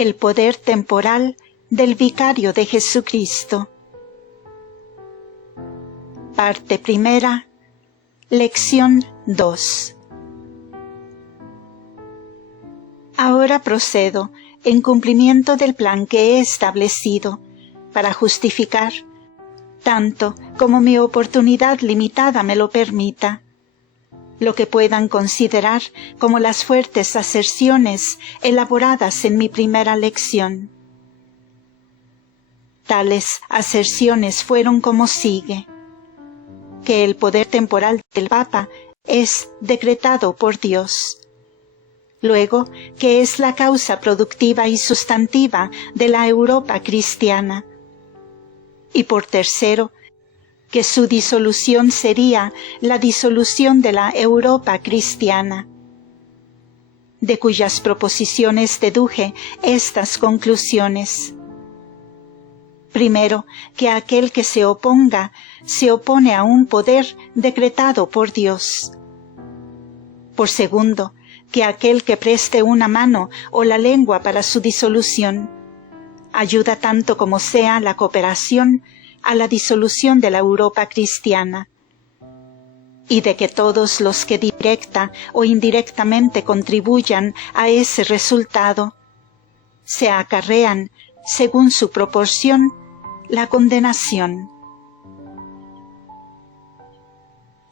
El poder temporal del Vicario de Jesucristo. Parte primera, lección 2. Ahora procedo en cumplimiento del plan que he establecido para justificar, tanto como mi oportunidad limitada me lo permita, lo que puedan considerar como las fuertes aserciones elaboradas en mi primera lección. Tales aserciones fueron como sigue: que el poder temporal del Papa es decretado por Dios. Luego, que es la causa productiva y sustantiva de la Europa cristiana. Y por tercero, que su disolución sería la disolución de la Europa cristiana, de cuyas proposiciones deduje estas conclusiones. Primero, que aquel que se oponga se opone a un poder decretado por Dios. Por segundo, que aquel que preste una mano o la lengua para su disolución ayuda tanto como sea la cooperación a la disolución de la Europa cristiana, y de que todos los que directa o indirectamente contribuyan a ese resultado se acarrean, según su proporción, la condenación.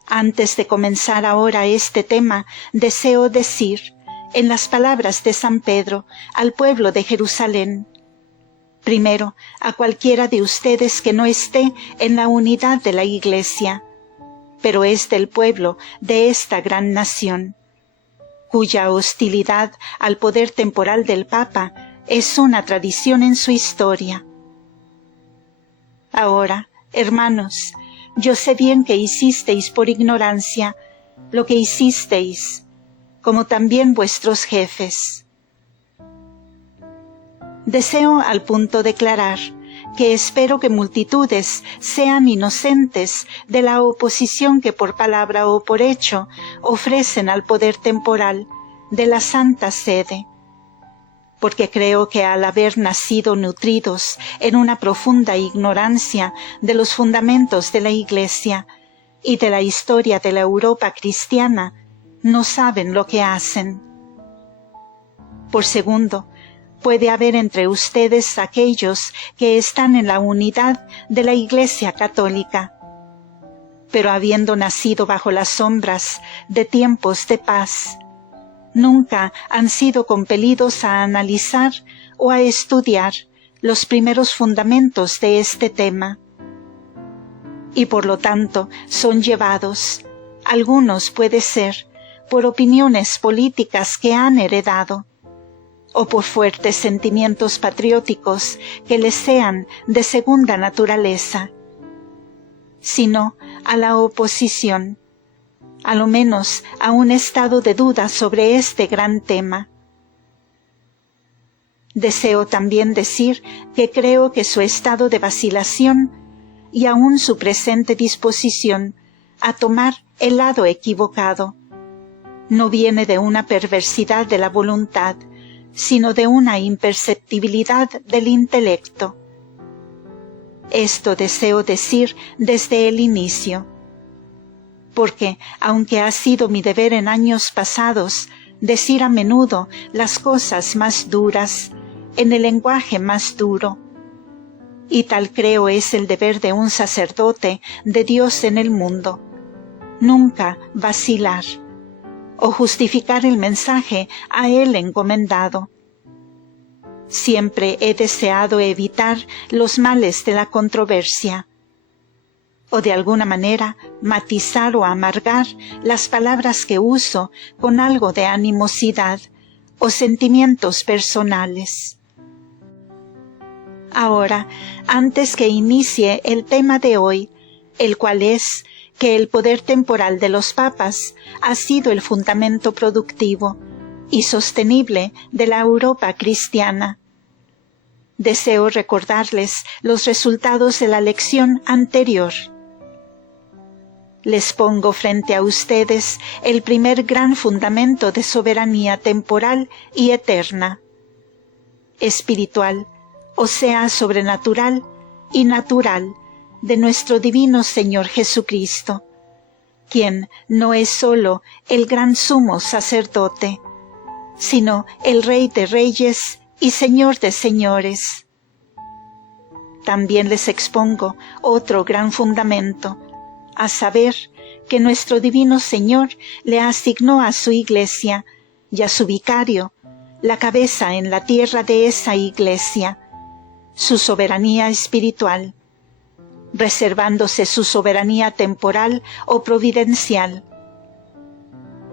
Antes de comenzar ahora este tema, deseo decir, en las palabras de San Pedro al pueblo de Jerusalén: primero, a cualquiera de ustedes que no esté en la unidad de la Iglesia, pero es del pueblo de esta gran nación, cuya hostilidad al poder temporal del Papa es una tradición en su historia. Ahora, hermanos, yo sé bien que hicisteis por ignorancia lo que hicisteis, como también vuestros jefes. Deseo al punto declarar que espero que multitudes sean inocentes de la oposición que por palabra o por hecho ofrecen al poder temporal de la Santa Sede, porque creo que al haber nacido nutridos en una profunda ignorancia de los fundamentos de la Iglesia y de la historia de la Europa cristiana, no saben lo que hacen. Por segundo, puede haber entre ustedes aquellos que están en la unidad de la Iglesia católica, pero habiendo nacido bajo las sombras de tiempos de paz, nunca han sido compelidos a analizar o a estudiar los primeros fundamentos de este tema, y por lo tanto son llevados, algunos puede ser, por opiniones políticas que han heredado, o por fuertes sentimientos patrióticos que les sean de segunda naturaleza, sino a la oposición, a lo menos a un estado de duda sobre este gran tema. Deseo también decir que creo que su estado de vacilación y aún su presente disposición a tomar el lado equivocado no viene de una perversidad de la voluntad, sino de una imperceptibilidad del intelecto. Esto deseo decir desde el inicio, porque, aunque ha sido mi deber en años pasados decir a menudo las cosas más duras, en el lenguaje más duro, y tal creo es el deber de un sacerdote de Dios en el mundo, nunca vacilar o justificar el mensaje a él encomendado. Siempre he deseado evitar los males de la controversia, o de alguna manera matizar o amargar las palabras que uso con algo de animosidad o sentimientos personales. Ahora, antes que inicie el tema de hoy, el cual es que el poder temporal de los papas ha sido el fundamento productivo y sostenible de la Europa cristiana, deseo recordarles los resultados de la lección anterior. Les pongo frente a ustedes el primer gran fundamento de soberanía temporal y eterna, espiritual, o sea, sobrenatural y natural, de nuestro divino Señor Jesucristo, quien no es sólo el gran sumo sacerdote, sino el Rey de Reyes y Señor de Señores. También les expongo otro gran fundamento, a saber, que nuestro divino Señor le asignó a su Iglesia y a su vicario, la cabeza en la tierra de esa Iglesia, su soberanía espiritual, reservándose su soberanía temporal o providencial.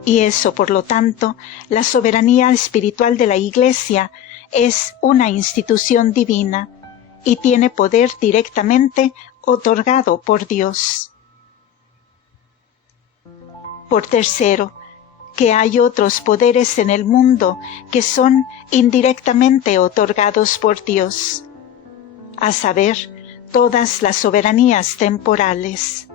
Y eso, por lo tanto, la soberanía espiritual de la Iglesia es una institución divina y tiene poder directamente otorgado por Dios. Por tercero, que hay otros poderes en el mundo que son indirectamente otorgados por Dios, a saber, todas las soberanías temporales.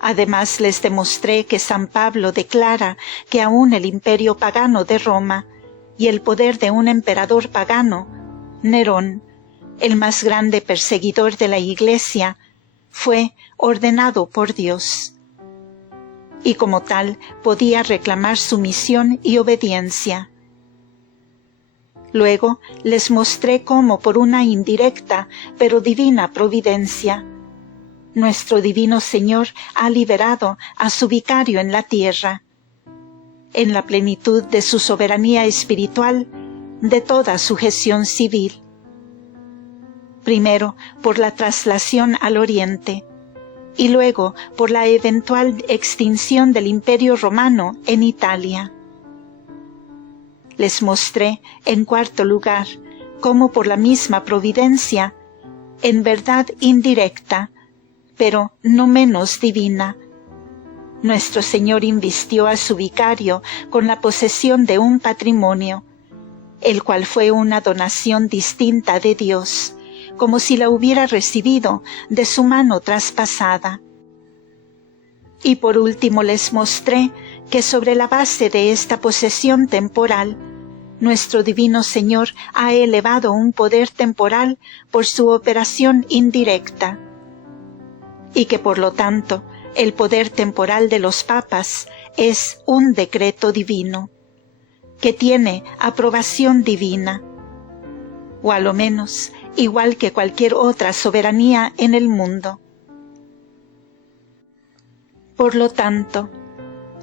Además les demostré que San Pablo declara que aún el imperio pagano de Roma y el poder de un emperador pagano, Nerón, el más grande perseguidor de la Iglesia, fue ordenado por Dios, y como tal podía reclamar sumisión y obediencia. Luego les mostré cómo por una indirecta pero divina providencia, nuestro divino Señor ha liberado a su vicario en la tierra, en la plenitud de su soberanía espiritual, de toda sujeción civil. Primero por la traslación al oriente, y luego por la eventual extinción del Imperio Romano en Italia. Les mostré, en cuarto lugar, cómo por la misma providencia, en verdad indirecta, pero no menos divina, nuestro Señor invistió a su vicario con la posesión de un patrimonio, el cual fue una donación distinta de Dios, como si la hubiera recibido de su mano traspasada. Y por último les mostré que sobre la base de esta posesión temporal, nuestro divino Señor ha elevado un poder temporal por su operación indirecta, y que por lo tanto el poder temporal de los papas es un decreto divino, que tiene aprobación divina, o a lo menos igual que cualquier otra soberanía en el mundo. Por lo tanto,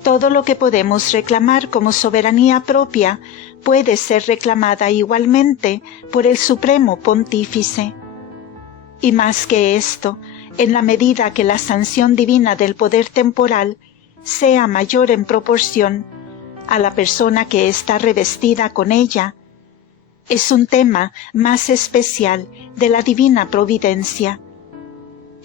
todo lo que podemos reclamar como soberanía propia puede ser reclamada igualmente por el Supremo Pontífice. Y más que esto, en la medida que la sanción divina del poder temporal sea mayor en proporción a la persona que está revestida con ella, es un tema más especial de la divina providencia,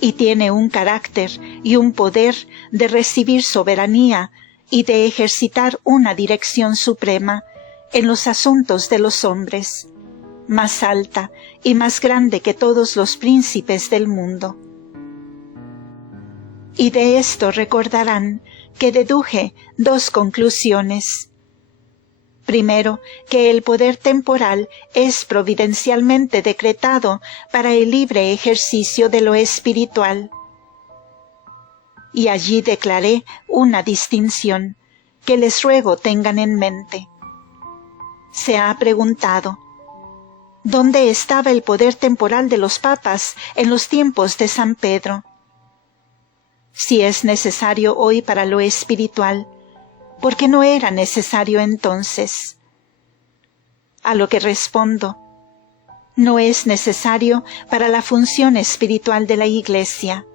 y tiene un carácter y un poder de recibir soberanía y de ejercitar una dirección suprema en los asuntos de los hombres, más alta y más grande que todos los príncipes del mundo. Y de esto recordarán que deduje dos conclusiones. Primero, que el poder temporal es providencialmente decretado para el libre ejercicio de lo espiritual. Y allí declaré una distinción que les ruego tengan en mente. Se ha preguntado, ¿dónde estaba el poder temporal de los papas en los tiempos de San Pedro? Si es necesario hoy para lo espiritual, ¿por qué no era necesario entonces? A lo que respondo, no es necesario para la función espiritual de la Iglesia.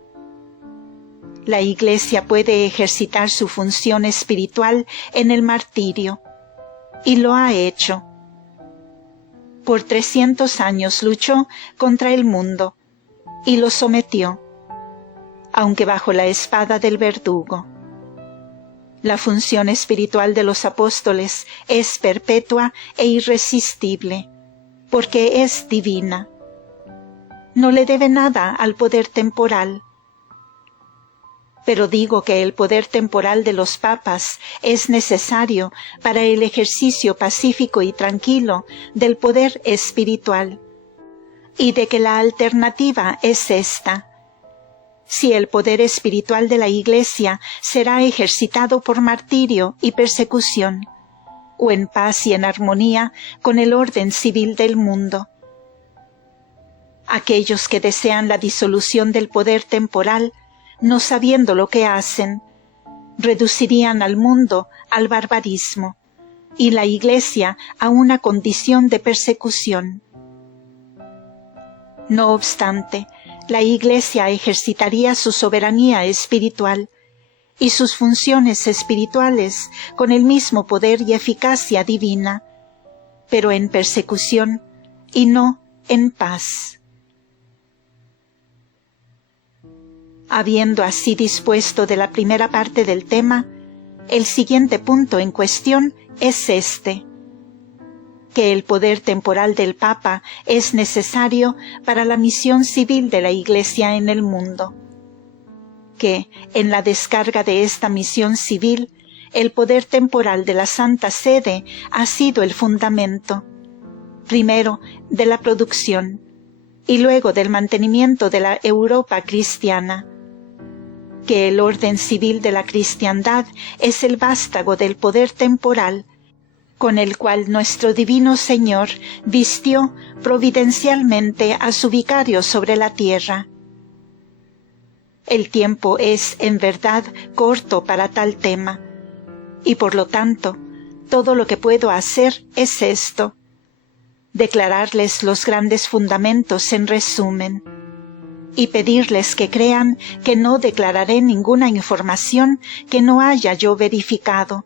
La Iglesia puede ejercitar su función espiritual en el martirio, y lo ha hecho. Por 300 años luchó contra el mundo, y lo sometió, aunque bajo la espada del verdugo. La función espiritual de los apóstoles es perpetua e irresistible, porque es divina. No le debe nada al poder temporal. Pero digo que el poder temporal de los papas es necesario para el ejercicio pacífico y tranquilo del poder espiritual, y de que la alternativa es esta: si el poder espiritual de la Iglesia será ejercitado por martirio y persecución, o en paz y en armonía con el orden civil del mundo. Aquellos que desean la disolución del poder temporal, no sabiendo lo que hacen, reducirían al mundo al barbarismo y la Iglesia a una condición de persecución. No obstante, la Iglesia ejercitaría su soberanía espiritual y sus funciones espirituales con el mismo poder y eficacia divina, pero en persecución y no en paz. Habiendo así dispuesto de la primera parte del tema, el siguiente punto en cuestión es este: que el poder temporal del Papa es necesario para la misión civil de la Iglesia en el mundo, que, en la descarga de esta misión civil, el poder temporal de la Santa Sede ha sido el fundamento, primero de la producción y luego del mantenimiento de la Europa cristiana, que el orden civil de la cristiandad es el vástago del poder temporal con el cual nuestro divino Señor vistió providencialmente a su vicario sobre la tierra. El tiempo es, en verdad, corto para tal tema, y por lo tanto, todo lo que puedo hacer es esto: declararles los grandes fundamentos en resumen, y pedirles que crean que no declararé ninguna información que no haya yo verificado,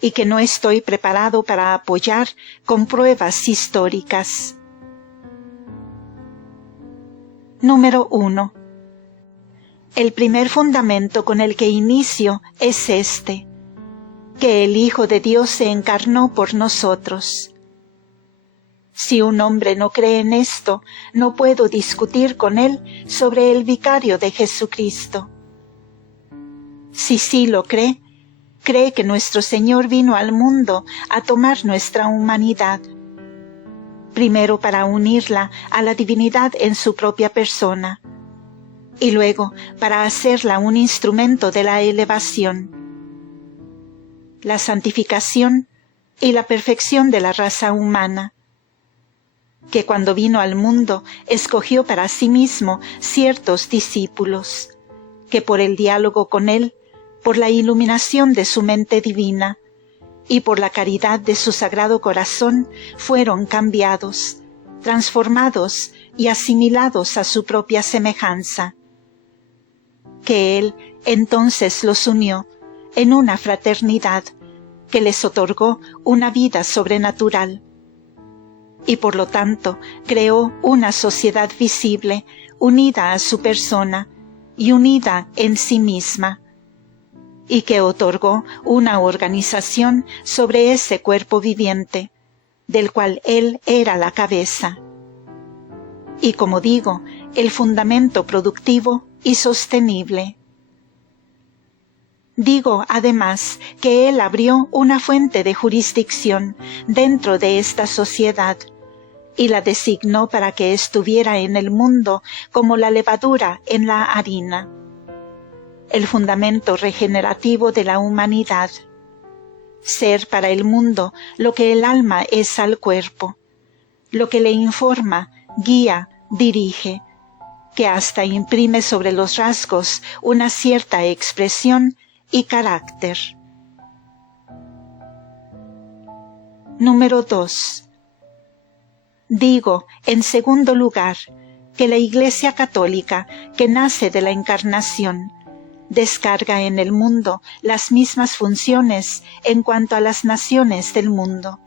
y que no estoy preparado para apoyar con pruebas históricas. Número 1. El primer fundamento con el que inicio es este: que el Hijo de Dios se encarnó por nosotros. Si un hombre no cree en esto, no puedo discutir con él sobre el vicario de Jesucristo. Si sí lo cree, cree que nuestro Señor vino al mundo a tomar nuestra humanidad, primero para unirla a la divinidad en su propia persona, y luego para hacerla un instrumento de la elevación, la santificación y la perfección de la raza humana, que cuando vino al mundo escogió para sí mismo ciertos discípulos, que por el diálogo con él, por la iluminación de su mente divina y por la caridad de su sagrado corazón, fueron cambiados, transformados y asimilados a su propia semejanza, que él entonces los unió en una fraternidad que les otorgó una vida sobrenatural, y por lo tanto creó una sociedad visible, unida a su persona y unida en sí misma, y que otorgó una organización sobre ese cuerpo viviente, del cual él era la cabeza, y, como digo, el fundamento productivo y sostenible. Digo, además, que él abrió una fuente de jurisdicción dentro de esta sociedad, y la designó para que estuviera en el mundo como la levadura en la harina, el fundamento regenerativo de la humanidad, ser para el mundo lo que el alma es al cuerpo, lo que le informa, guía, dirige, que hasta imprime sobre los rasgos una cierta expresión y carácter. Número 2. Digo, en segundo lugar, que la Iglesia Católica, que nace de la Encarnación, descarga en el mundo las mismas funciones en cuanto a las naciones del mundo,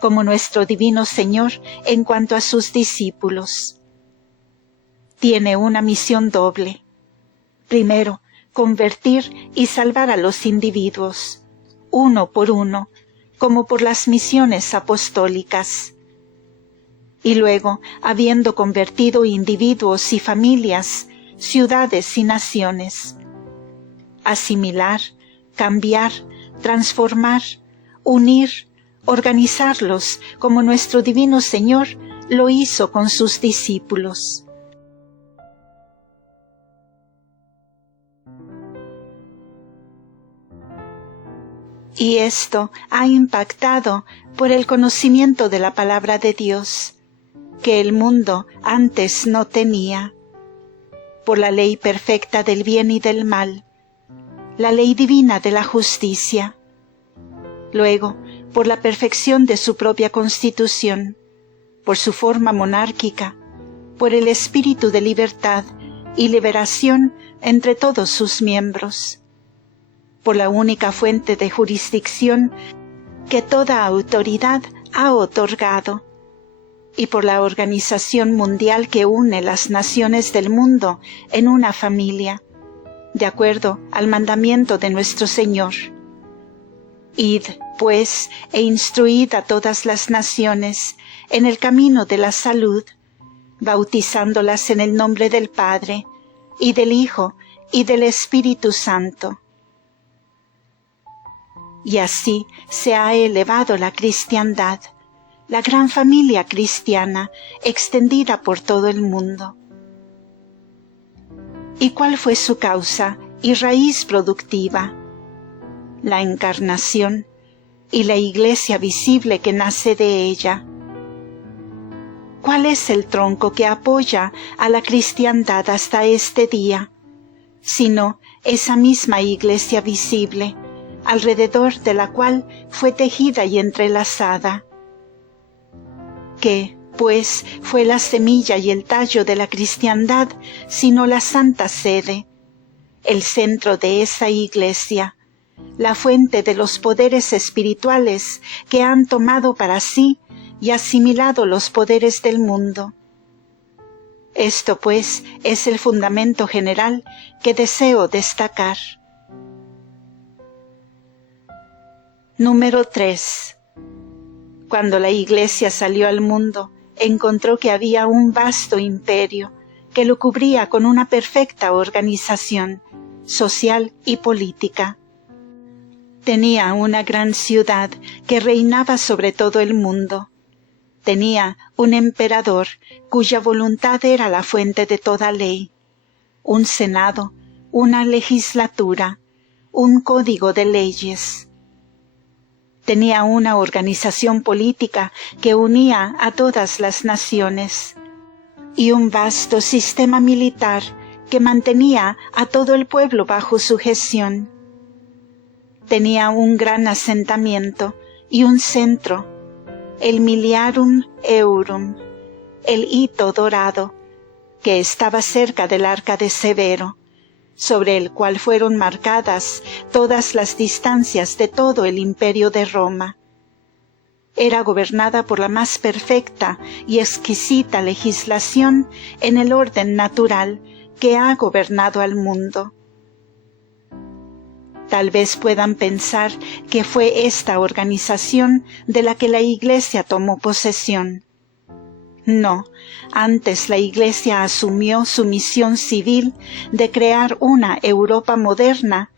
como nuestro Divino Señor en cuanto a sus discípulos. Tiene una misión doble. Primero, convertir y salvar a los individuos, uno por uno, como por las misiones apostólicas. Y luego, habiendo convertido individuos y familias, ciudades y naciones, asimilar, cambiar, transformar, unir, organizarlos como nuestro Divino Señor lo hizo con sus discípulos. Y esto ha impactado por el conocimiento de la palabra de Dios, que el mundo antes no tenía, por la ley perfecta del bien y del mal, la ley divina de la justicia. Luego, por la perfección de su propia constitución, por su forma monárquica, por el espíritu de libertad y liberación entre todos sus miembros, por la única fuente de jurisdicción que toda autoridad ha otorgado, y por la organización mundial que une las naciones del mundo en una familia, de acuerdo al mandamiento de nuestro Señor. Id, pues, e instruid a todas las naciones en el camino de la salud, bautizándolas en el nombre del Padre, y del Hijo, y del Espíritu Santo. Y así se ha elevado la cristiandad, la gran familia cristiana extendida por todo el mundo. ¿Y cuál fue su causa y raíz productiva? La encarnación y la Iglesia visible que nace de ella. ¿Cuál es el tronco que apoya a la cristiandad hasta este día? Sino esa misma Iglesia visible, alrededor de la cual fue tejida y entrelazada. ¿Qué, pues, fue la semilla y el tallo de la cristiandad, sino la Santa Sede, el centro de esa Iglesia, la fuente de los poderes espirituales que han tomado para sí y asimilado los poderes del mundo? Esto, pues, es el fundamento general que deseo destacar. Número 3. Cuando la Iglesia salió al mundo, encontró que había un vasto imperio que lo cubría con una perfecta organización social y política. Tenía una gran ciudad que reinaba sobre todo el mundo. Tenía un emperador cuya voluntad era la fuente de toda ley, un senado, una legislatura, un código de leyes. Tenía una organización política que unía a todas las naciones y un vasto sistema militar que mantenía a todo el pueblo bajo su gestión. Tenía un gran asentamiento y un centro, el Miliarum Eurum, el hito dorado, que estaba cerca del Arca de Severo, sobre el cual fueron marcadas todas las distancias de todo el imperio de Roma. Era gobernada por la más perfecta y exquisita legislación en el orden natural que ha gobernado al mundo. Tal vez puedan pensar que fue esta organización de la que la Iglesia tomó posesión. No, antes la Iglesia asumió su misión civil de crear una Europa moderna.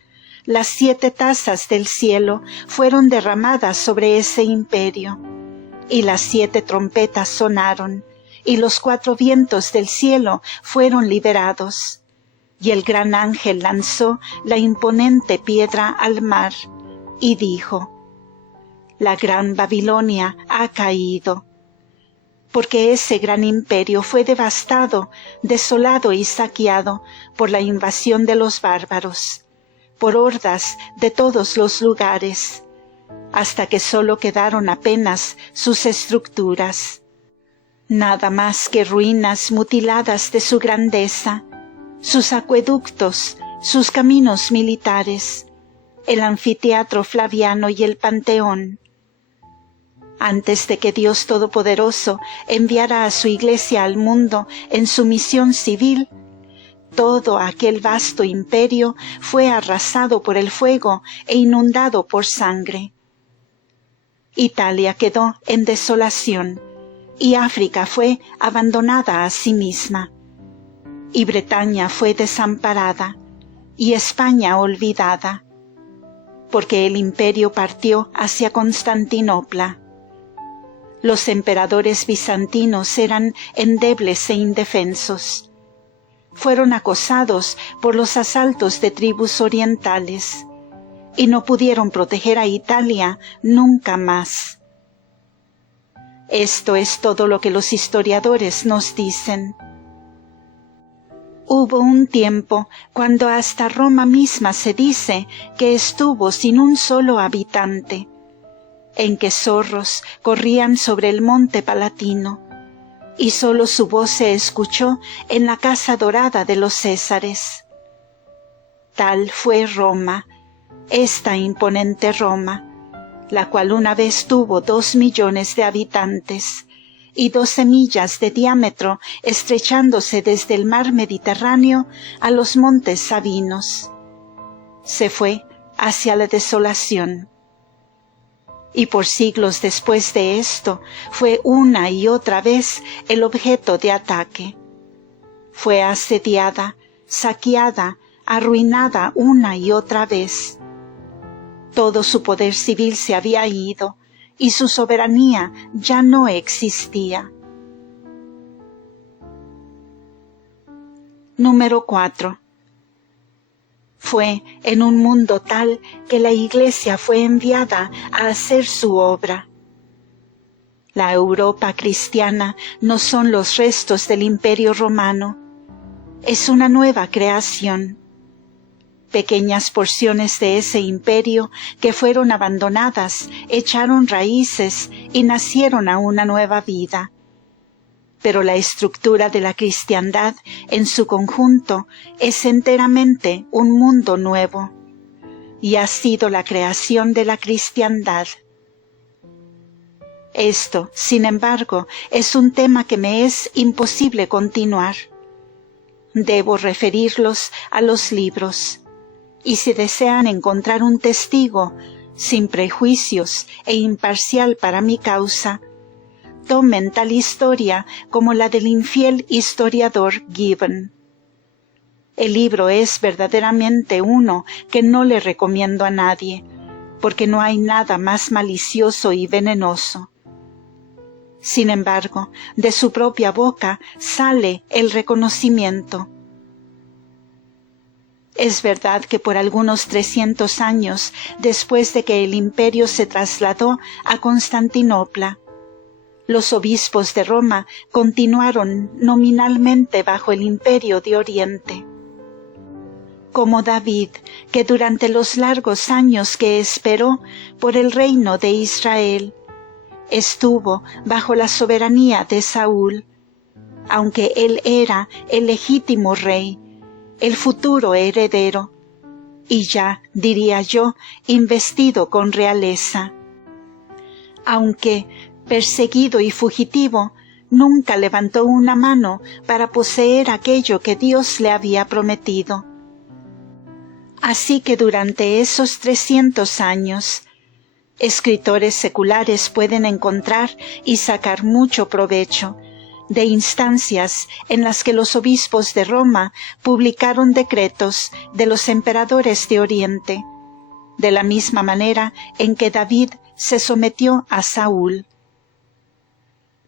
Las 7 tazas del cielo fueron derramadas sobre ese imperio, y las 7 trompetas sonaron, y los 4 vientos del cielo fueron liberados, y el gran ángel lanzó la imponente piedra al mar, y dijo: La gran Babilonia ha caído, porque ese gran imperio fue devastado, desolado y saqueado por la invasión de los bárbaros, por hordas de todos los lugares, hasta que solo quedaron apenas sus estructuras, nada más que ruinas mutiladas de su grandeza, sus acueductos, sus caminos militares, el anfiteatro Flaviano y el Panteón. Antes de que Dios Todopoderoso enviara a su Iglesia al mundo en su misión civil, todo aquel vasto imperio fue arrasado por el fuego e inundado por sangre. Italia quedó en desolación, y África fue abandonada a sí misma, y Bretaña fue desamparada, y España olvidada, porque el imperio partió hacia Constantinopla. Los emperadores bizantinos eran endebles e indefensos. Fueron acosados por los asaltos de tribus orientales y no pudieron proteger a Italia nunca más. Esto es todo lo que los historiadores nos dicen. Hubo un tiempo cuando hasta Roma misma se dice que estuvo sin un solo habitante, en que zorros corrían sobre el monte Palatino, y solo su voz se escuchó en la casa dorada de los Césares. Tal fue Roma, esta imponente Roma, la cual una vez tuvo 2 millones de habitantes y 12 millas de diámetro, estrechándose desde el mar Mediterráneo a los montes Sabinos. Se fue hacia la desolación. Y por siglos después de esto, fue una y otra vez el objeto de ataque. Fue asediada, saqueada, arruinada una y otra vez. Todo su poder civil se había ido y su soberanía ya no existía. Número 4. Fue en un mundo tal que la Iglesia fue enviada a hacer su obra. La Europa cristiana no son los restos del Imperio Romano, es una nueva creación. Pequeñas porciones de ese imperio que fueron abandonadas echaron raíces y nacieron a una nueva vida. Pero la estructura de la cristiandad en su conjunto es enteramente un mundo nuevo, y ha sido la creación de la cristiandad. Esto, sin embargo, es un tema que me es imposible continuar. Debo referirlos a los libros. Y si desean encontrar un testigo, sin prejuicios e imparcial para mi causa, tomen tal historia como la del infiel historiador Gibbon. El libro es verdaderamente uno que no le recomiendo a nadie, porque no hay nada más malicioso y venenoso. Sin embargo, de su propia boca sale el reconocimiento. Es verdad que por algunos 300 años después de que el imperio se trasladó a Constantinopla, los obispos de Roma continuaron nominalmente bajo el imperio de Oriente. Como David, que durante los largos años que esperó por el reino de Israel, estuvo bajo la soberanía de Saúl, aunque él era el legítimo rey, el futuro heredero, y ya, diría yo, investido con realeza. Aunque, perseguido y fugitivo, nunca levantó una mano para poseer aquello que Dios le había prometido. Así que durante esos 300 años, escritores seculares pueden encontrar y sacar mucho provecho de instancias en las que los obispos de Roma publicaron decretos de los emperadores de Oriente, de la misma manera en que David se sometió a Saúl.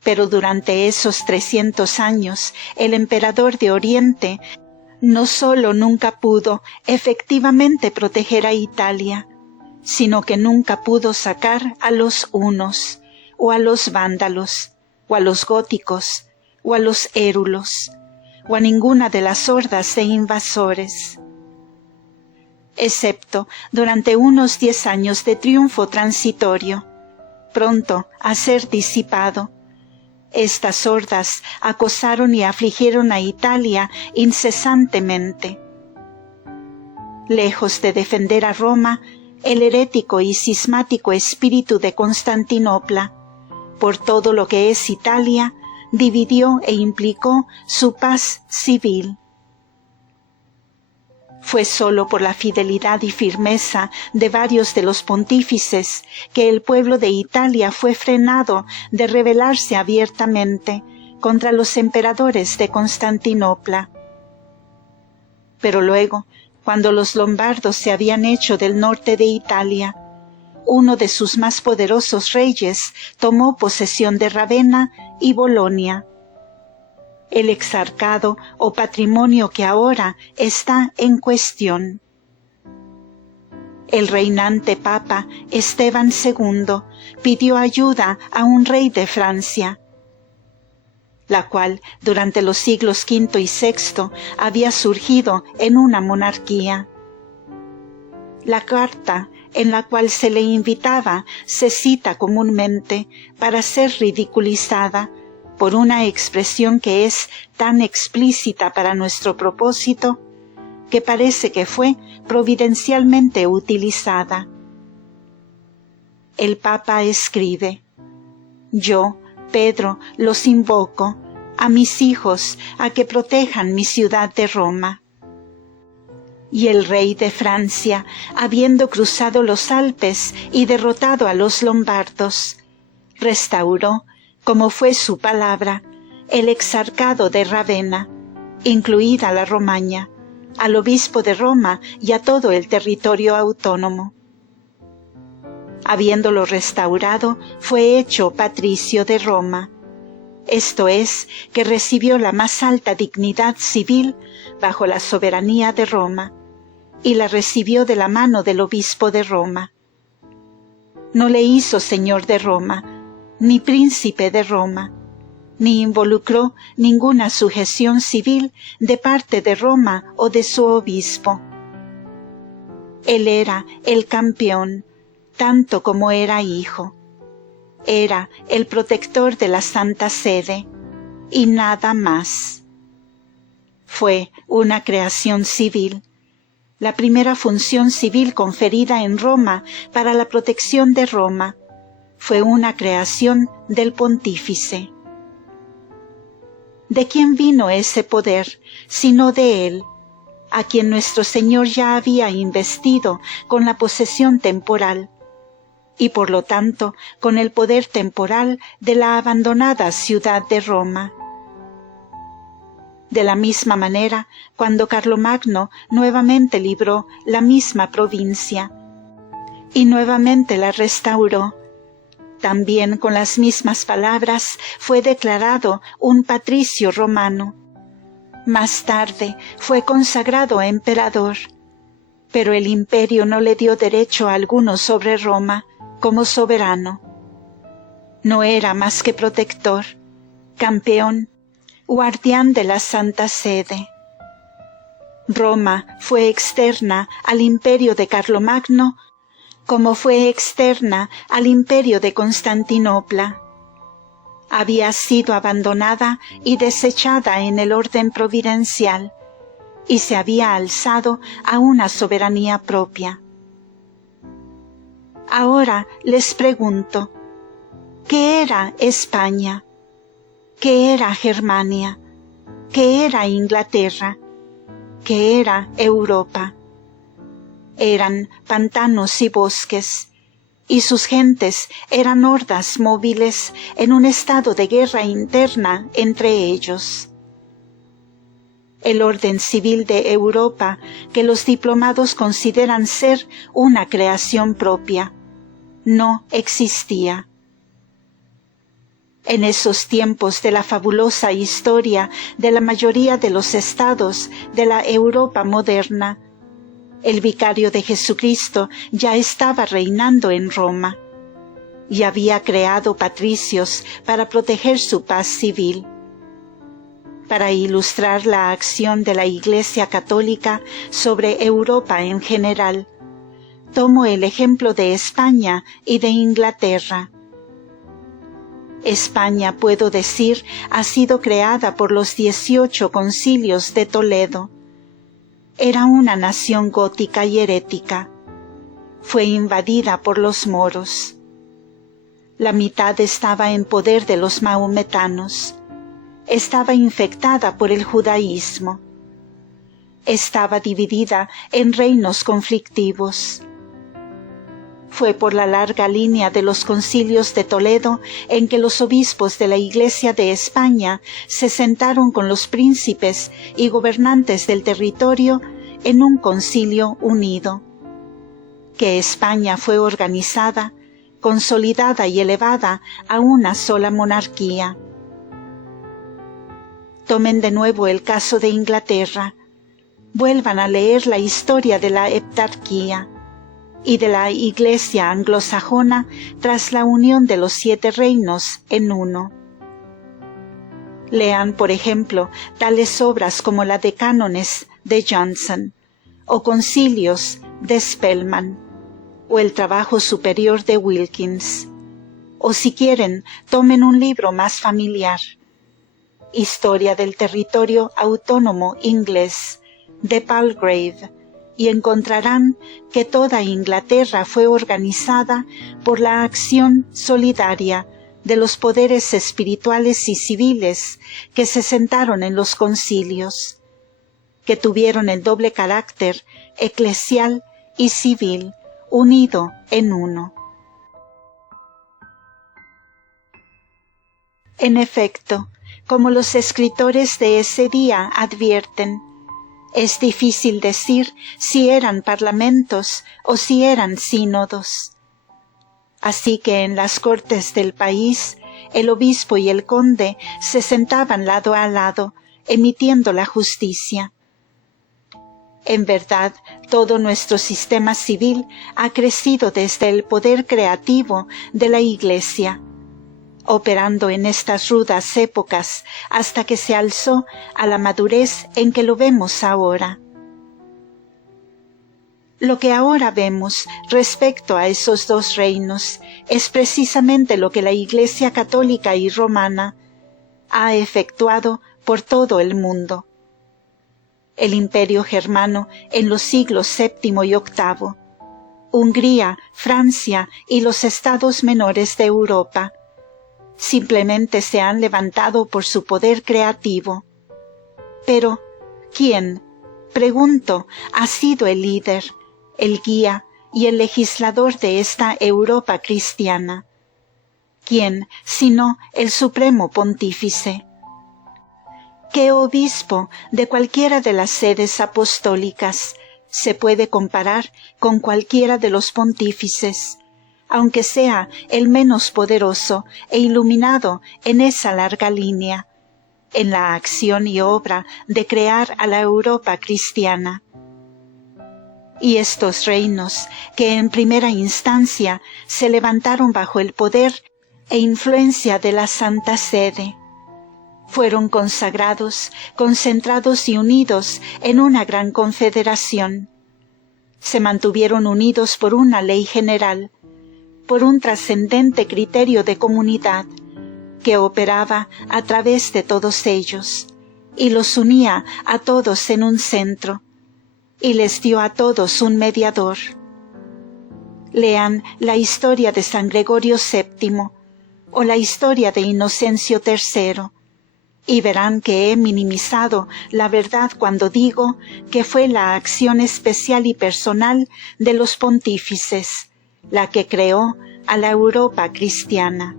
Pero durante esos 300 años, el emperador de Oriente no solo nunca pudo efectivamente proteger a Italia, sino que nunca pudo sacar a los hunos, o a los vándalos, o a los góticos, o a los érulos, o a ninguna de las hordas de invasores. Excepto durante unos 10 años de triunfo transitorio, pronto a ser disipado, estas hordas acosaron y afligieron a Italia incesantemente. Lejos de defender a Roma, el herético y cismático espíritu de Constantinopla, por todo lo que es Italia, dividió e implicó su paz civil. Fue solo por la fidelidad y firmeza de varios de los pontífices que el pueblo de Italia fue frenado de rebelarse abiertamente contra los emperadores de Constantinopla. Pero luego, cuando los lombardos se habían hecho del norte de Italia, uno de sus más poderosos reyes tomó posesión de Ravenna y Bolonia. El exarcado o patrimonio que ahora está en cuestión. El reinante papa Esteban II pidió ayuda a un rey de Francia, la cual durante los siglos V y VI había surgido en una monarquía. La carta en la cual se le invitaba se cita comúnmente para ser ridiculizada por una expresión que es tan explícita para nuestro propósito que parece que fue providencialmente utilizada. El Papa escribe: «Yo, Pedro, los invoco, a mis hijos, a que protejan mi ciudad de Roma». Y el rey de Francia, habiendo cruzado los Alpes y derrotado a los lombardos, restauró, como fue su palabra, el exarcado de Ravenna, incluida la Romaña, al obispo de Roma y a todo el territorio autónomo. Habiéndolo restaurado, fue hecho patricio de Roma, esto es, que recibió la más alta dignidad civil bajo la soberanía de Roma, y la recibió de la mano del obispo de Roma. No le hizo señor de Roma, ni príncipe de Roma, ni involucró ninguna sujeción civil de parte de Roma o de su obispo. Él era el campeón, tanto como era hijo. Era el protector de la Santa Sede, y nada más. Fue una creación civil, la primera función civil conferida en Roma para la protección de Roma. Fue una creación del pontífice. ¿De quién vino ese poder, sino de él, a quien nuestro Señor ya había investido con la posesión temporal, y por lo tanto con el poder temporal de la abandonada ciudad de Roma? De la misma manera, cuando Carlomagno nuevamente libró la misma provincia y nuevamente la restauró, también con las mismas palabras fue declarado un patricio romano. Más tarde fue consagrado emperador, pero el imperio no le dio derecho alguno sobre Roma como soberano. No era más que protector, campeón, guardián de la Santa Sede. Roma fue externa al imperio de Carlomagno, como fue externa al imperio de Constantinopla. Había sido abandonada y desechada en el orden providencial, y se había alzado a una soberanía propia. Ahora les pregunto, ¿qué era España? ¿Qué era Germania? ¿Qué era Inglaterra? ¿Qué era Europa? Eran pantanos y bosques, y sus gentes eran hordas móviles en un estado de guerra interna entre ellos. El orden civil de Europa, que los diplomados consideran ser una creación propia, no existía. En esos tiempos de la fabulosa historia de la mayoría de los estados de la Europa moderna, el vicario de Jesucristo ya estaba reinando en Roma y había creado patricios para proteger su paz civil. Para ilustrar la acción de la Iglesia Católica sobre Europa en general, tomo el ejemplo de España y de Inglaterra. España, puedo decir, ha sido creada por los 18 concilios de Toledo. Era una nación gótica y herética. Fue invadida por los moros. La mitad estaba en poder de los mahometanos. Estaba infectada por el judaísmo. Estaba dividida en reinos conflictivos. Fue por la larga línea de los concilios de Toledo en que los obispos de la Iglesia de España se sentaron con los príncipes y gobernantes del territorio en un concilio unido, que España fue organizada, consolidada y elevada a una sola monarquía. Tomen de nuevo el caso de Inglaterra, vuelvan a leer la historia de la heptarquía y de la Iglesia anglosajona tras la unión de los 7 reinos en uno. Lean, por ejemplo, tales obras como la de Cánones de Johnson, o Concilios de Spellman, o el Trabajo Superior de Wilkins. O si quieren, tomen un libro más familiar, Historia del Territorio Autónomo Inglés, de Palgrave, y encontrarán que toda Inglaterra fue organizada por la acción solidaria de los poderes espirituales y civiles que se sentaron en los concilios, que tuvieron el doble carácter eclesial y civil unido en uno. En efecto, como los escritores de ese día advierten, es difícil decir si eran parlamentos o si eran sínodos. Así que en las cortes del país, el obispo y el conde se sentaban lado a lado, emitiendo la justicia. En verdad, todo nuestro sistema civil ha crecido desde el poder creativo de la Iglesia, operando en estas rudas épocas hasta que se alzó a la madurez en que lo vemos ahora. Lo que ahora vemos respecto a esos 2 reinos es precisamente lo que la Iglesia católica y romana ha efectuado por todo el mundo. El Imperio germano en los siglos VII y VIII, Hungría, Francia y los estados menores de Europa, simplemente se han levantado por su poder creativo. Pero, ¿quién, pregunto, ha sido el líder, el guía y el legislador de esta Europa cristiana? ¿Quién, sino el Supremo Pontífice? ¿Qué obispo de cualquiera de las sedes apostólicas se puede comparar con cualquiera de los pontífices, aunque sea el menos poderoso e iluminado en esa larga línea, en la acción y obra de crear a la Europa cristiana? Y estos reinos, que en primera instancia se levantaron bajo el poder e influencia de la Santa Sede, fueron consagrados, concentrados y unidos en una gran confederación. Se mantuvieron unidos por una ley general, por un trascendente criterio de comunidad que operaba a través de todos ellos y los unía a todos en un centro y les dio a todos un mediador. Lean la historia de San Gregorio VII o la historia de Inocencio III y verán que he minimizado la verdad cuando digo que fue la acción especial y personal de los pontífices la que creó a la Europa cristiana.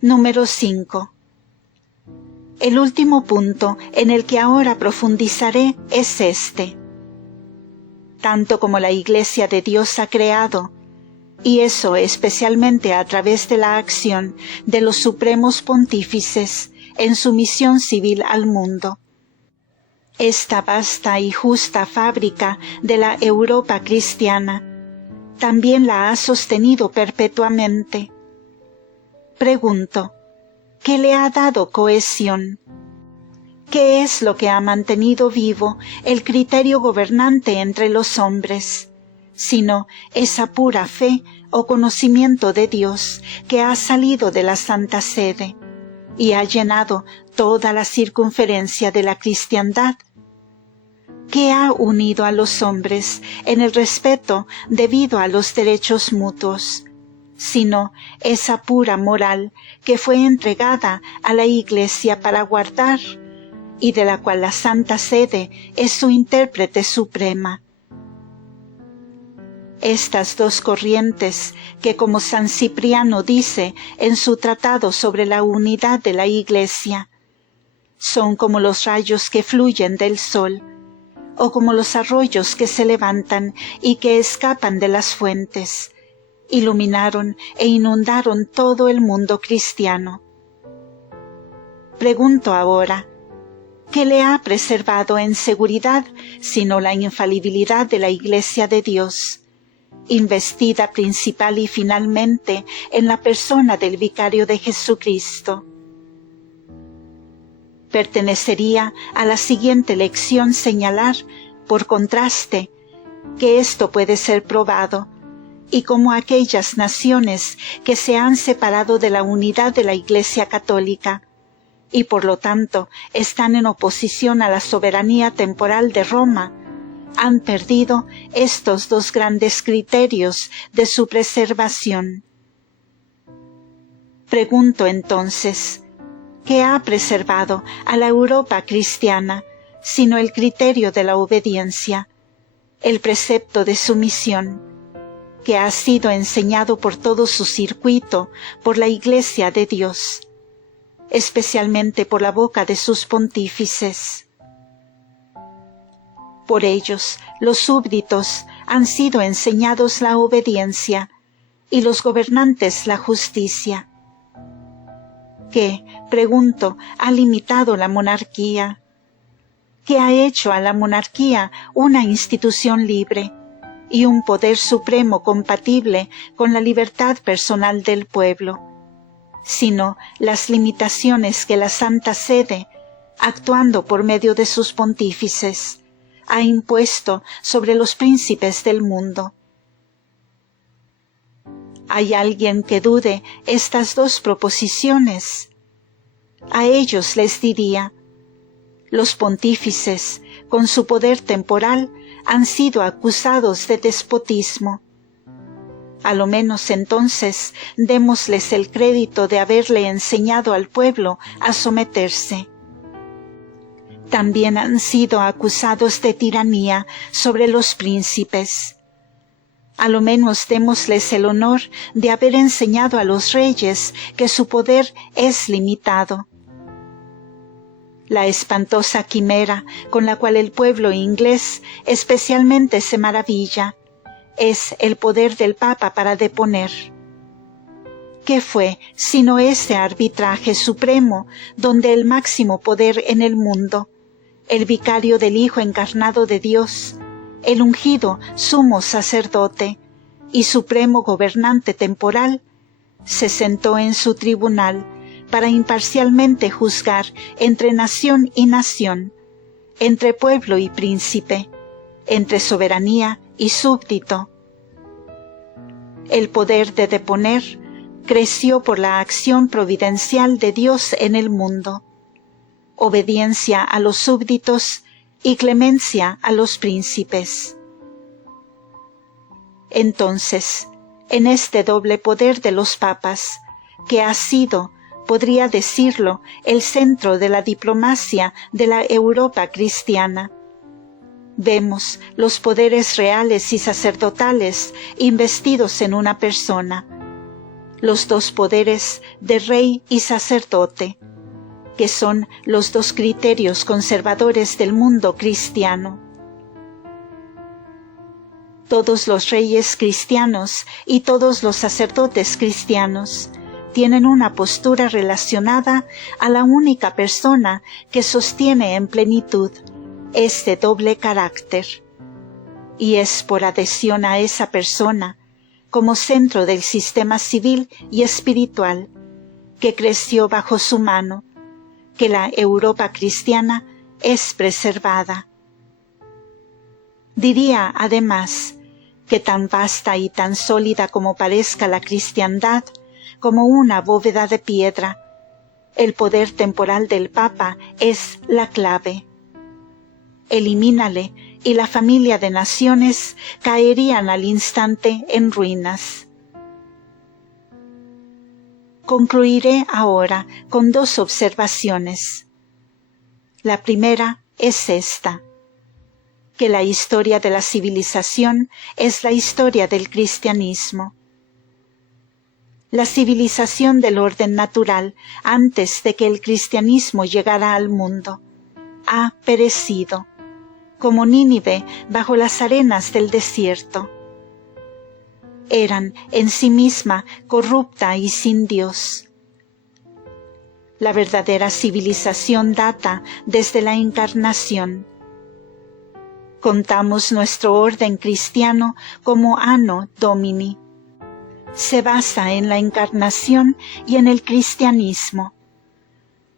Número 5. El último punto en el que ahora profundizaré es este. Tanto como la Iglesia de Dios ha creado, y eso especialmente a través de la acción de los supremos pontífices en su misión civil al mundo, esta vasta y justa fábrica de la Europa cristiana también la ha sostenido perpetuamente. Pregunto, ¿qué le ha dado cohesión? ¿Qué es lo que ha mantenido vivo el criterio gobernante entre los hombres, sino esa pura fe o conocimiento de Dios que ha salido de la Santa Sede y ha llenado toda la circunferencia de la cristiandad? ¿Qué ha unido a los hombres en el respeto debido a los derechos mutuos, sino esa pura moral que fue entregada a la Iglesia para guardar y de la cual la Santa Sede es su intérprete suprema? Estas 2 corrientes que, como San Cipriano dice en su tratado sobre la unidad de la Iglesia, Son como los rayos que fluyen del sol, o como los arroyos que se levantan y que escapan de las fuentes. Iluminaron e inundaron todo el mundo cristiano. Pregunto ahora, ¿qué le ha preservado en seguridad sino la infalibilidad de la Iglesia de Dios, investida principal y finalmente en la persona del Vicario de Jesucristo? Pertenecería a la siguiente lección señalar, por contraste, que esto puede ser probado, y como aquellas naciones que se han separado de la unidad de la Iglesia católica, y por lo tanto están en oposición a la soberanía temporal de Roma, han perdido estos dos grandes criterios de su preservación. Pregunto entonces, ¿qué ha preservado a la Europa cristiana sino el criterio de la obediencia, el precepto de sumisión, que ha sido enseñado por todo su circuito por la Iglesia de Dios, especialmente por la boca de sus pontífices? Por ellos, los súbditos han sido enseñados la obediencia y los gobernantes la justicia. ¿Qué, pregunto, ha limitado la monarquía? ¿Qué ha hecho a la monarquía una institución libre y un poder supremo compatible con la libertad personal del pueblo, sino las limitaciones que la Santa Sede, actuando por medio de sus pontífices, ha impuesto sobre los príncipes del mundo? ¿Hay alguien que dude estas dos proposiciones? A ellos les diría, los pontífices, con su poder temporal, han sido acusados de despotismo. A lo menos entonces démosles el crédito de haberle enseñado al pueblo a someterse. También han sido acusados de tiranía sobre los príncipes. A lo menos démosles el honor de haber enseñado a los reyes que su poder es limitado. La espantosa quimera con la cual el pueblo inglés especialmente se maravilla es el poder del Papa para deponer. ¿Qué fue sino ese arbitraje supremo donde el máximo poder en el mundo, el vicario del Hijo encarnado de Dios, el ungido sumo sacerdote y supremo gobernante temporal, se sentó en su tribunal para imparcialmente juzgar entre nación y nación, entre pueblo y príncipe, entre soberanía y súbdito? El poder de deponer creció por la acción providencial de Dios en el mundo, obediencia a los súbditos y clemencia a los príncipes. Entonces, en este doble poder de los papas, que ha sido, podría decirlo, el centro de la diplomacia de la Europa cristiana, vemos los poderes reales y sacerdotales investidos en una persona, los dos poderes de rey y sacerdote, que son los dos criterios conservadores del mundo cristiano. Todos los reyes cristianos y todos los sacerdotes cristianos tienen una postura relacionada a la única persona que sostiene en plenitud este doble carácter, y es por adhesión a esa persona, como centro del sistema civil y espiritual, que creció bajo su mano, que la Europa cristiana es preservada. Diría, además, que tan vasta y tan sólida como parezca la cristiandad, como una bóveda de piedra, el poder temporal del Papa es la clave. Elimínale y la familia de naciones caerían al instante en ruinas. Concluiré ahora con dos observaciones. La primera es esta, que la historia de la civilización es la historia del cristianismo. La civilización del orden natural, antes de que el cristianismo llegara al mundo, ha perecido, como Nínive bajo las arenas del desierto. Eran en sí misma corrupta y sin Dios. La verdadera civilización data desde la encarnación. Contamos nuestro orden cristiano como Anno Domini. Se basa en la encarnación y en el cristianismo.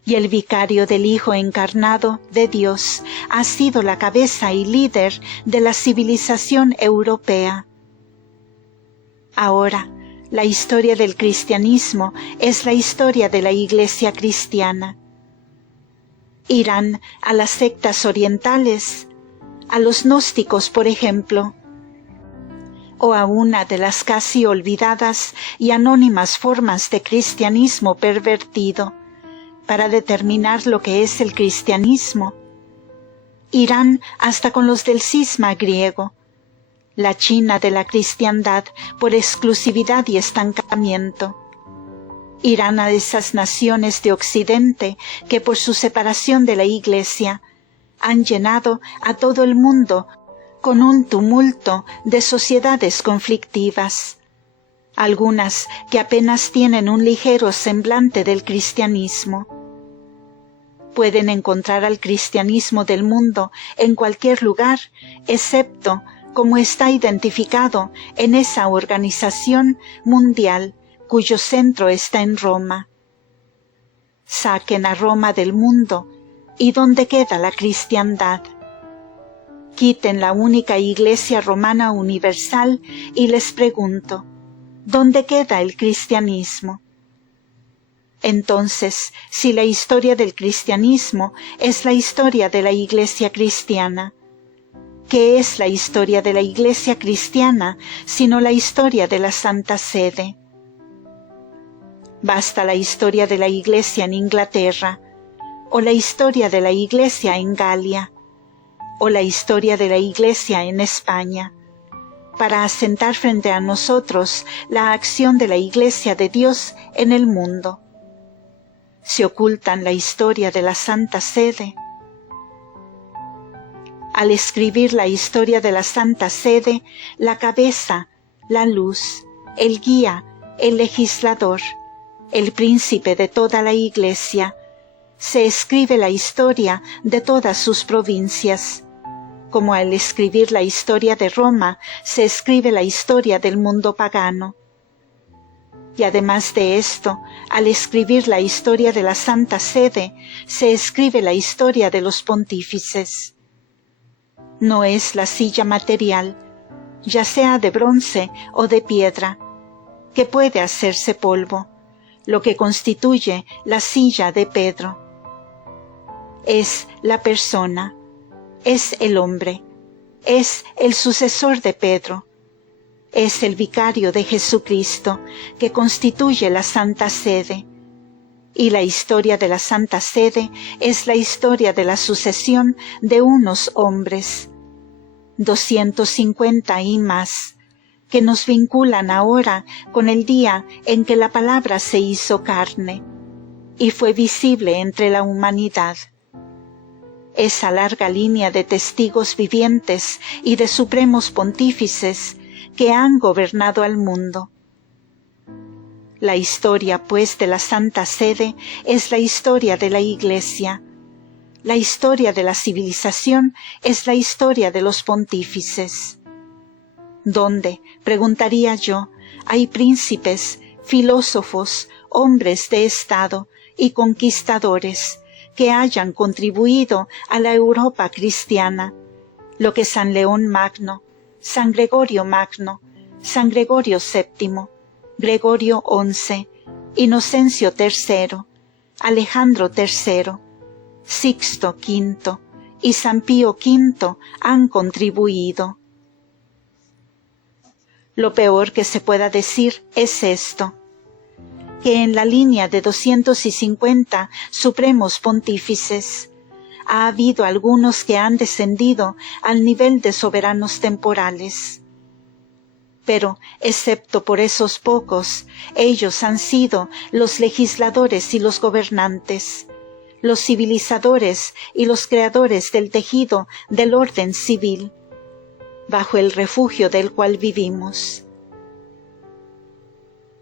Y el vicario del Hijo encarnado de Dios ha sido la cabeza y líder de la civilización europea. Ahora, la historia del cristianismo es la historia de la Iglesia cristiana. Irán a las sectas orientales, a los gnósticos, por ejemplo, o a una de las casi olvidadas y anónimas formas de cristianismo pervertido, para determinar lo que es el cristianismo. Irán hasta con los del cisma griego, la China de la cristiandad por exclusividad y estancamiento. Irán a esas naciones de Occidente que por su separación de la Iglesia han llenado a todo el mundo con un tumulto de sociedades conflictivas, algunas que apenas tienen un ligero semblante del cristianismo. Pueden encontrar al cristianismo del mundo en cualquier lugar, excepto como está identificado en esa organización mundial cuyo centro está en Roma. Saquen a Roma del mundo, ¿y dónde queda la cristiandad? Quiten la única Iglesia romana universal y les pregunto, ¿dónde queda el cristianismo? Entonces, si la historia del cristianismo es la historia de la Iglesia cristiana, ¿qué es la historia de la Iglesia cristiana sino la historia de la Santa Sede? Basta la historia de la Iglesia en Inglaterra, o la historia de la Iglesia en Galia, o la historia de la Iglesia en España, para asentar frente a nosotros la acción de la Iglesia de Dios en el mundo. Se ocultan la historia de la Santa Sede. Al escribir la historia de la Santa Sede, la cabeza, la luz, el guía, el legislador, el príncipe de toda la Iglesia, se escribe la historia de todas sus provincias, como al escribir la historia de Roma se escribe la historia del mundo pagano. Y además de esto, al escribir la historia de la Santa Sede, se escribe la historia de los pontífices. No es la silla material, ya sea de bronce o de piedra, que puede hacerse polvo, lo que constituye la silla de Pedro. Es la persona, es el hombre, es el sucesor de Pedro, es el vicario de Jesucristo que constituye la Santa Sede, y la historia de la Santa Sede es la historia de la sucesión de unos hombres, 250 y más, que nos vinculan ahora con el día en que la palabra se hizo carne y fue visible entre la humanidad. Esa larga línea de testigos vivientes y de supremos pontífices que han gobernado al mundo. La historia, pues, de la Santa Sede es la historia de la Iglesia. La historia de la civilización es la historia de los pontífices. ¿Dónde, preguntaría yo, hay príncipes, filósofos, hombres de Estado y conquistadores que hayan contribuido a la Europa cristiana, lo que San León Magno, San Gregorio Magno, San Gregorio VII, Gregorio XI, Inocencio III, Alejandro III, Sixto V y San Pío V han contribuido? Lo peor que se pueda decir es esto, que en la línea de 250 supremos pontífices ha habido algunos que han descendido al nivel de soberanos temporales. Pero, excepto por esos pocos, ellos han sido los legisladores y los gobernantes, los civilizadores y los creadores del tejido del orden civil, bajo el refugio del cual vivimos.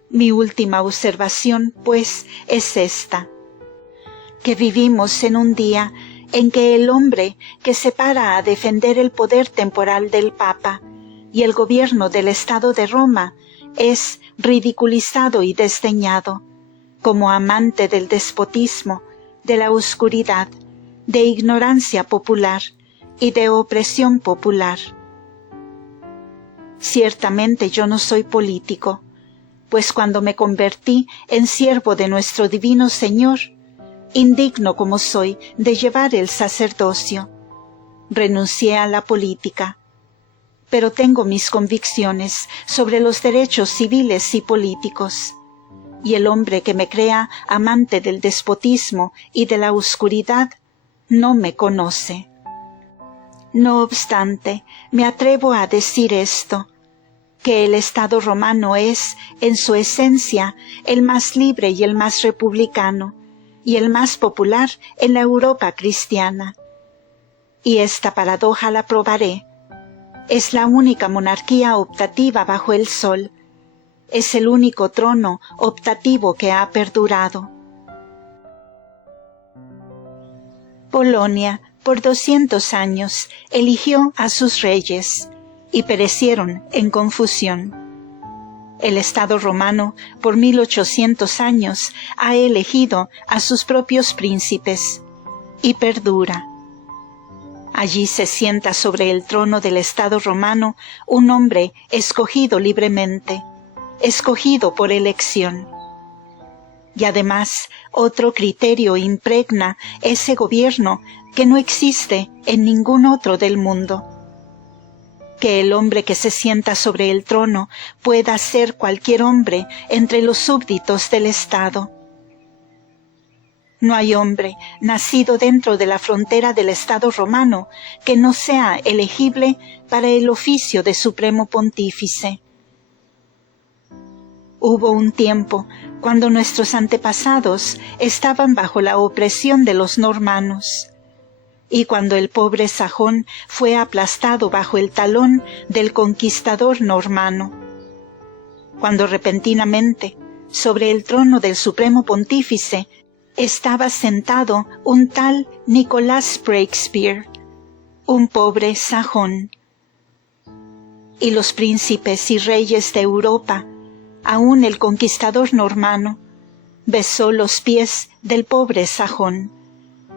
Mi última observación, pues, es esta: que vivimos en un día en que el hombre que se para a defender el poder temporal del Papa y el gobierno del Estado de Roma es ridiculizado y desdeñado, como amante del despotismo, de la oscuridad, de ignorancia popular y de opresión popular. Ciertamente yo no soy político, pues cuando me convertí en siervo de nuestro divino Señor, indigno como soy de llevar el sacerdocio, renuncié a la política, pero tengo mis convicciones sobre los derechos civiles y políticos, y el hombre que me crea amante del despotismo y de la oscuridad no me conoce. No obstante, me atrevo a decir esto, que el Estado romano es, en su esencia, el más libre y el más republicano, y el más popular en la Europa cristiana. Y esta paradoja la probaré. Es la única monarquía optativa bajo el sol. Es el único trono optativo que ha perdurado. Polonia, por 200 años, eligió a sus reyes, y perecieron en confusión. El Estado romano, por 1800 años, ha elegido a sus propios príncipes, y perdura. Allí se sienta sobre el trono del Estado romano un hombre escogido libremente, escogido por elección. Y además, otro criterio impregna ese gobierno que no existe en ningún otro del mundo: que el hombre que se sienta sobre el trono pueda ser cualquier hombre entre los súbditos del Estado. No hay hombre nacido dentro de la frontera del Estado romano que no sea elegible para el oficio de supremo pontífice. Hubo un tiempo cuando nuestros antepasados estaban bajo la opresión de los normanos, y cuando el pobre sajón fue aplastado bajo el talón del conquistador normano, cuando repentinamente, sobre el trono del supremo pontífice, estaba sentado un tal Nicolás Breakspere, un pobre sajón. Y los príncipes y reyes de Europa, aun el conquistador normano, besó los pies del pobre sajón,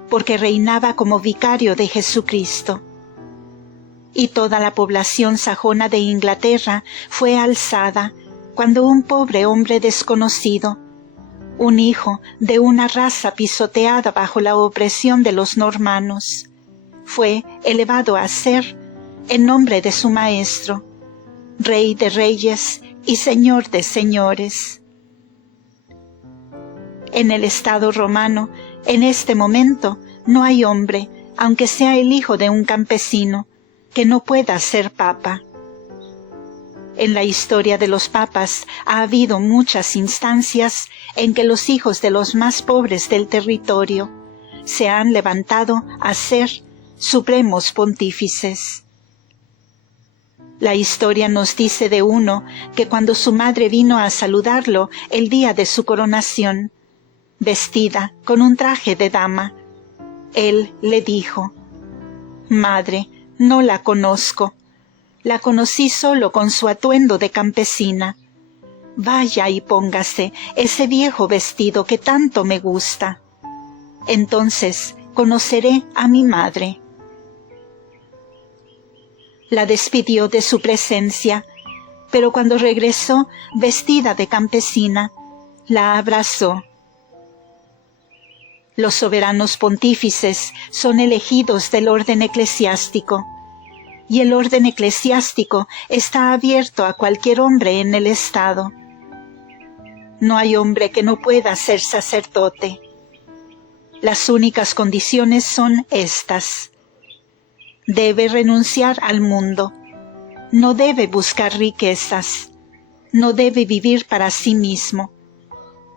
porque reinaba como vicario de Jesucristo. Y toda la población sajona de Inglaterra fue alzada cuando un pobre hombre desconocido, un hijo de una raza pisoteada bajo la opresión de los normanos, fue elevado a ser, en nombre de su maestro, Rey de reyes y Señor de señores. En el Estado romano, en este momento, no hay hombre, aunque sea el hijo de un campesino, que no pueda ser papa. En la historia de los papas ha habido muchas instancias en que los hijos de los más pobres del territorio se han levantado a ser supremos pontífices. La historia nos dice de uno que cuando su madre vino a saludarlo el día de su coronación, vestida con un traje de dama, él le dijo: «Madre, no la conozco. La conocí solo con su atuendo de campesina. Vaya y póngase ese viejo vestido que tanto me gusta. Entonces conoceré a mi madre». La despidió de su presencia, pero cuando regresó vestida de campesina, la abrazó. Los soberanos pontífices son elegidos del orden eclesiástico, y el orden eclesiástico está abierto a cualquier hombre en el Estado. No hay hombre que no pueda ser sacerdote. Las únicas condiciones son estas: debe renunciar al mundo, No debe buscar riquezas, no debe vivir para sí mismo.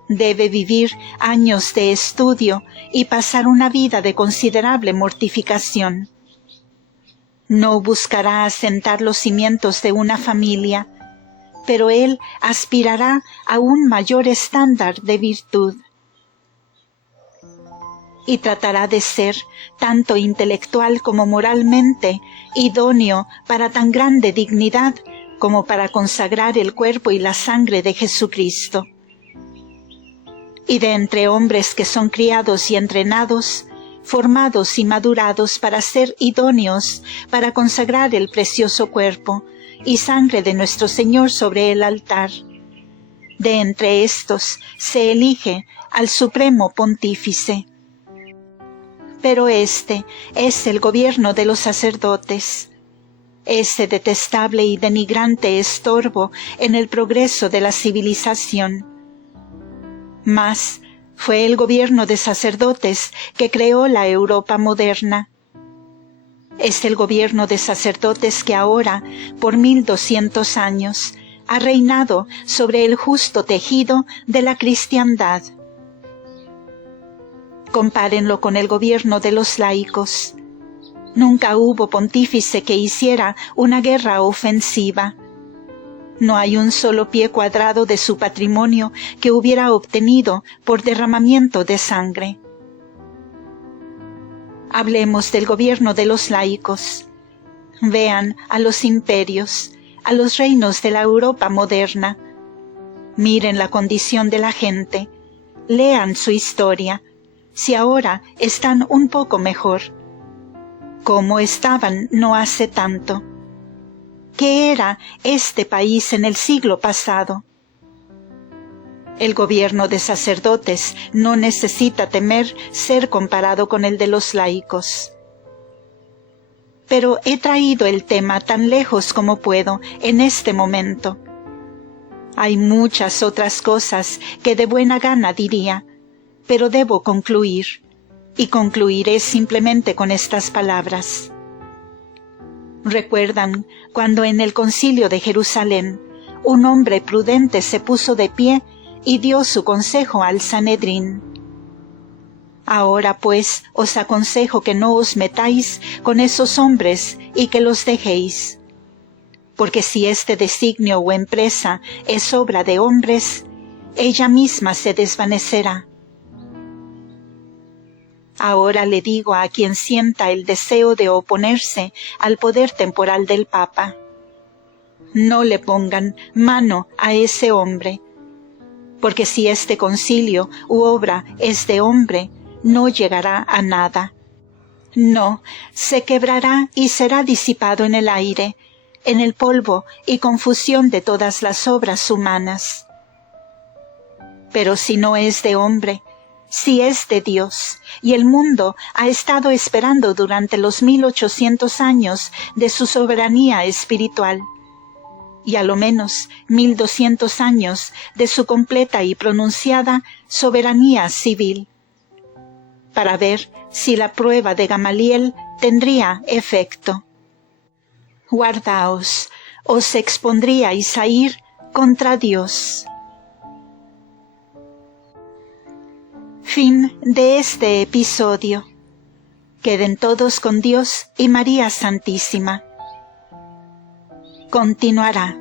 Debe vivir años de estudio y pasar una vida de considerable mortificación. No buscará asentar los cimientos de una familia, pero él aspirará a un mayor estándar de virtud. Y tratará de ser, tanto intelectual como moralmente, idóneo para tan grande dignidad como para consagrar el cuerpo y la sangre de Jesucristo. Y de entre hombres que son criados y entrenados, formados y madurados para ser idóneos, para consagrar el precioso cuerpo y sangre de nuestro Señor sobre el altar. De entre estos se elige al Supremo Pontífice. Pero este es el gobierno de los sacerdotes, ese detestable y denigrante estorbo en el progreso de la civilización. Mas fue el gobierno de sacerdotes que creó la Europa moderna. Es el gobierno de sacerdotes que ahora, por 1200 años, ha reinado sobre el justo tejido de la cristiandad. Compárenlo con el gobierno de los laicos. Nunca hubo pontífice que hiciera una guerra ofensiva. No hay un solo pie cuadrado de su patrimonio que hubiera obtenido por derramamiento de sangre. Hablemos del gobierno de los laicos. Vean a los imperios, a los reinos de la Europa moderna. Miren la condición de la gente, lean su historia, si ahora están un poco mejor. ¿Cómo estaban no hace tanto? ¿Qué era este país en el siglo pasado? El gobierno de sacerdotes no necesita temer ser comparado con el de los laicos. Pero he traído el tema tan lejos como puedo en este momento. Hay muchas otras cosas que de buena gana diría, pero debo concluir, y concluiré simplemente con estas palabras. ¿Recuerdan cuando en el Concilio de Jerusalén un hombre prudente se puso de pie y dio su consejo al Sanedrín? Ahora pues os aconsejo que no os metáis con esos hombres y que los dejéis, porque si este designio o empresa es obra de hombres, ella misma se desvanecerá. Ahora le digo a quien sienta el deseo de oponerse al poder temporal del Papa: no le pongan mano a ese hombre, porque si este concilio u obra es de hombre, no llegará a nada. No, se quebrará y será disipado en el aire, en el polvo y confusión de todas las obras humanas. Pero si no es de hombre, si es de Dios, y el mundo ha estado esperando durante los 1800 años de su soberanía espiritual, y a lo menos 1200 años de su completa y pronunciada soberanía civil, para ver si la prueba de Gamaliel tendría efecto. Guardaos, os expondríais a ir contra Dios. Fin de este episodio. Queden todos con Dios y María Santísima. Continuará.